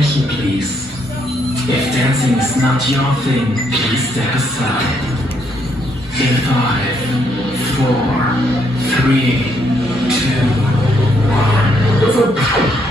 attention, please. If dancing is not your thing, please step aside. In 5, 4, 3, 2, 1.